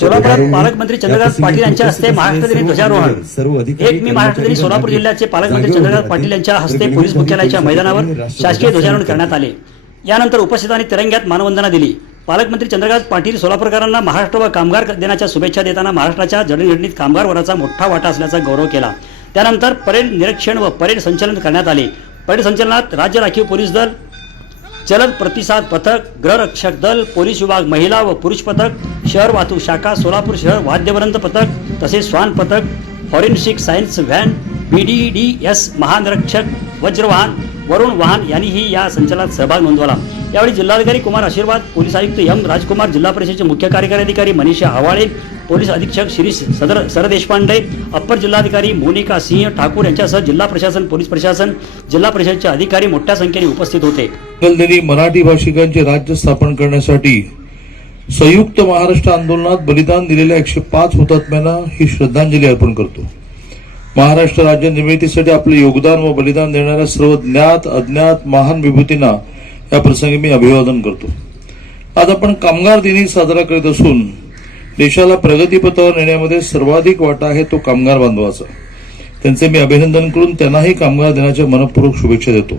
सोलापुरात पालकमंत्री चंद्रकांत पाटील यांच्या हस्ते महाराष्ट्र दिनी ध्वजारोहण. एक मी महाराष्ट्र दिनी सोलापूर जिल्ह्याचे पालकमंत्री चंद्रकांत पाटील यांच्या हस्ते पोलीस मुख्यालयाच्या मैदानावर शासकीय ध्वजारोहण करण्यात आले. यानंतर उपस्थितांनी तिरंग्यात मानवंदना दिली. पालकमंत्री चंद्रकांत पाटील सोलापूरकरांना महाराष्ट्र व कामगार दिनाच्या शुभेच्छा देताना महाराष्ट्राच्या जडणघडणीत कामगार वर्गाचा मोठा वाटा असल्याचा गौरव केला. त्यानंतर परेड निरीक्षण व परेड संचलन करण्यात आले. परेड संचलनात राज्य राखीव पोलीस दल जलद प्रतिसाद पथक गृहरक्षक दल पोलीस विभाग महिला व पुरुष पथक शहर वाहतूक शाखा सोलापूर शहर वाद्यवरंत पथक तसेच श्वान पथक forensic science van B D D S महानिरीक्षक वज्रवाहन वरुण वाहन यांनीही या संचलनात सहभाग नोंदवला. यावेळी जिल्हाधिकारी कुमार आशीर्वाद पोलीस आयुक्त एम राजकुमार जिल्हा परिषदेचे मुख्य कार्यकारी अधिकारी मनीषा हवाळे पोलीस अधीक्षक श्री सदर सरदेशपांडे अप्पर जिल्हाधिकारी मोनिका सिंह ठाकूर यांच्यासह जिल्हा प्रशासन पोलीस प्रशासन जिल्हा परिषदेचे अधिकारी मोठ्या संख्येने उपस्थित होते. मराठी भाषिकांचे राज्य स्थापन करण्यासाठी संयुक्त महाराष्ट्र आंदोलनात बलिदान दिलेल्या एकशे पाच हुतात्म्यांना ही श्रद्धांजली अर्पण करतो. महाराष्ट्र राज्य निर्मितीसाठी आपले योगदान व बलिदान देणाऱ्या सर्व ज्ञात अज्ञात महान विभूतींना या प्रसंगी मी अभिवादन करतो. आज आपण कामगार दिनी साजरा करीत असून देशाला प्रगतीपथावर नेण्यामध्ये सर्वाधिक वाटा आहे तो कामगार बांधवाचा. त्यांचे मी अभिनंदन करून त्यांनाही कामगार दिनाच्या मनपूर्वक शुभेच्छा देतो.